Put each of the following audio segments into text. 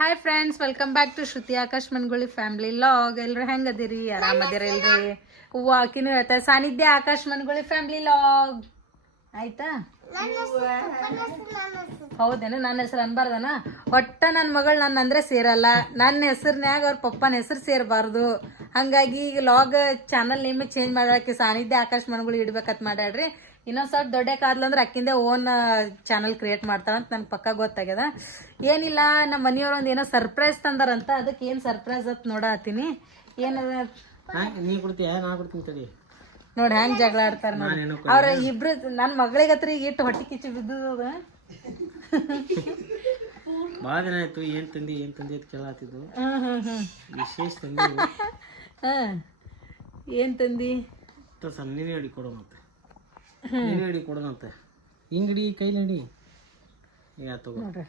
Hi friends, welcome back to Shruti Akash Manguli family vlog. ಎಲ್ರು ಹೆಂಗದಿರಿ? ಆರಾಮದಿರಲ್ರಿ? ಹೂವು ಆಕಿನೂ ಹೇಳ್ತಾರೆ ಸಾನ್ನಿಧ್ಯ ಆಕಾಶ್ ಮನ್ಗುಳಿ ಫ್ಯಾಮಿಲಿ ಲಾಗ್ ಆಯ್ತಾ? ಹೌದೇನು? ನನ್ನ ಹೆಸರು ಅನ್ಬಾರ್ದನ? ಒಟ್ಟ ನನ್ನ ಮಗಳು ನನ್ನ ಅಂದ್ರೆ ಸೇರಲ್ಲ. ನನ್ನ ಹೆಸರಿನ್ಯಾಗ ಅವ್ರ ಪಪ್ಪನ ಹೆಸರು ಸೇರಬಾರ್ದು. ಹಾಗಾಗಿ ಈಗ ಲಾಗ್ ಚಾನಲ್ ನೇಮ್ ಚೇಂಜ್ ಮಾಡೋಕೆ ಸಾನ್ನಿಧ್ಯ ಆಕಾಶ್ ಮನ್ಗುಳಿ ಇಡ್ಬೇಕಂತ ಮಾಡ್ಯಾಡ್ರಿ. ಇನ್ನೊಂದು ಸ್ವಲ್ಪ ದೊಡ್ಡಕ್ಕಾದ್ಲಂದ್ರೆ ಅಕ್ಕಿಂದೆ ಓನ್ ಚಾನಲ್ ಕ್ರಿಯೇಟ್ ಮಾಡ್ತಾಳಂತ ನನಗೆ ಪಕ್ಕ ಗೊತ್ತಾಗ್ಯದ. ಏನಿಲ್ಲ, ನಮ್ಮ ಮನೆಯವ್ರು ಒಂದು ಏನೋ ಸರ್ಪ್ರೈಸ್ ತಂದಾರಂತ. ಅದಕ್ಕೆ ಏನು ಸರ್ಪ್ರೈಸ್ ಅಂತ ನೋಡತ್ತೀನಿ. ಏನದ ನೋಡಿ ಹ್ಯಾಂಗ ಜಗಳ ಆಡ್ತಾರ ನೋಡಿ ಅವ್ರ ಇಬ್ರು. ನನ್ನ ಮಗಳಿಗತ್ರ ಇಟ್ಟು ಹೊಟ್ಟೆ ಕಿಚ್ಚು ಬಿದ್ದದ. ಭಾಳ ದಿನ ಆಯ್ತು ಏನ್ ತಂದಿ ಅಂತ ಕೇಳತ್ತಿದ್ದು. ವಿಶೇಷ ತಂದಿ. ಏನ್ ತಂದಿ? ಸಣ್ಣನೇ ಅಡಿ ಕೊಡು ಮತ್ತೆ ನೀನೇ ಅಡಿ ಕೊಡೋದಂತೆ. ಹಿಂಗಡಿ ಕೈಲಿ ಅಡಿ ನೋಡ್ರಿ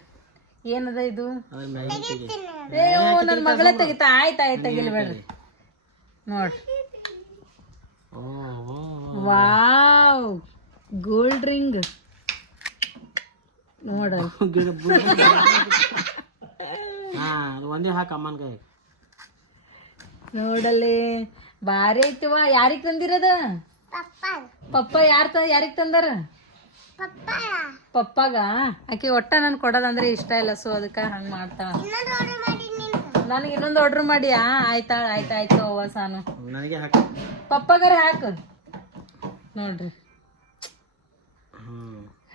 ಏನದ ಇದು? ಅದ್ರ ಮ್ಯಾಗ ತೆಗಿ. ನನ್ನ ಮಗಳೇ ತೆಗಿತಾ. ಆಯ್ತು ತೆಗಿಲಿ ಬೇಡ್ರಿ. ನೋಡ್ರಿ, ವಾವ್, ಗೋಲ್ಡ್ ರಿಂಗ್ ನೋಡ. ಅದು ಒಂದೇ ಹಾಕ ಅಮ್ಮನ ಕೈ ನೋಡಲ್ಲಿ ಭಾರಿ ಐತಿವ. ಯಾರಿಗ್ ತಂದಿರದ? ಪಪ್ಪ ಯಾರಿಗ್ ತಂದಾರ? ಪಪ್ಪಾಗ. ಆಕಿ ಒಟ್ಟ ನನ್ ಕೊಡೋದಂದ್ರೆ ಇಷ್ಟ ಇಲ್ಲ, ಸೊ ಅದಕ್ಕೆ ಹಂಗ ಮಾಡ್ತಾಳ. ನನಗೆ ಇನ್ನೊಂದು ಆರ್ಡರ್ ಮಾಡಿ. ಆಯ್ತಾಯ್ತು ಅವ್ವ ಸಾನು. ನನಗೆ ಹಾಕ. ಪಪ್ಪಗಾರ ಹಾಕು. ನೋಡ್ರಿ,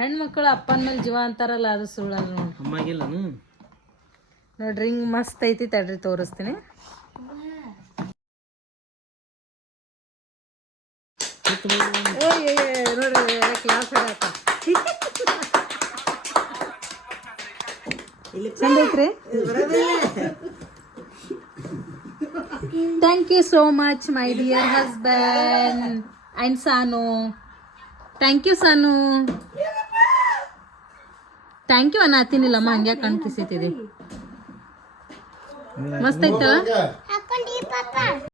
ಹೆಣ್ಮಕ್ಳು ಅಪ್ಪನ ಮೇಲೆ ಜೀವ ಅಂತಾರಲ್ಲ, ಅದು ಸುಳ್ಳಲ್ಲ ನೋಡ್ರಿ. ಅಮ್ಮಾಗಿಲ್ಲ ನೋಡ್ರಿ, ಹಿಂಗ್ ಮಸ್ತ್ ಐತಿ. ತಡ್ರಿ ತೋರಿಸ್ತೀನಿ. ನೋಡ್ರಿ ಕ್ಲಾಸ್ ಚಂದ ಐತ್ರಿ. Thank you so much my dear husband and Sanu. Thank you Sanu. Thank you ಅನ್ನತ್ತೀನಿಲ್ಲಮ್ಮ, ಹಂಗ್ಯಾಕೆ ಕಣ್ಕಿಸಿತಿದೆ. ಮಸ್ತ್ ಐತಲ್ಲ?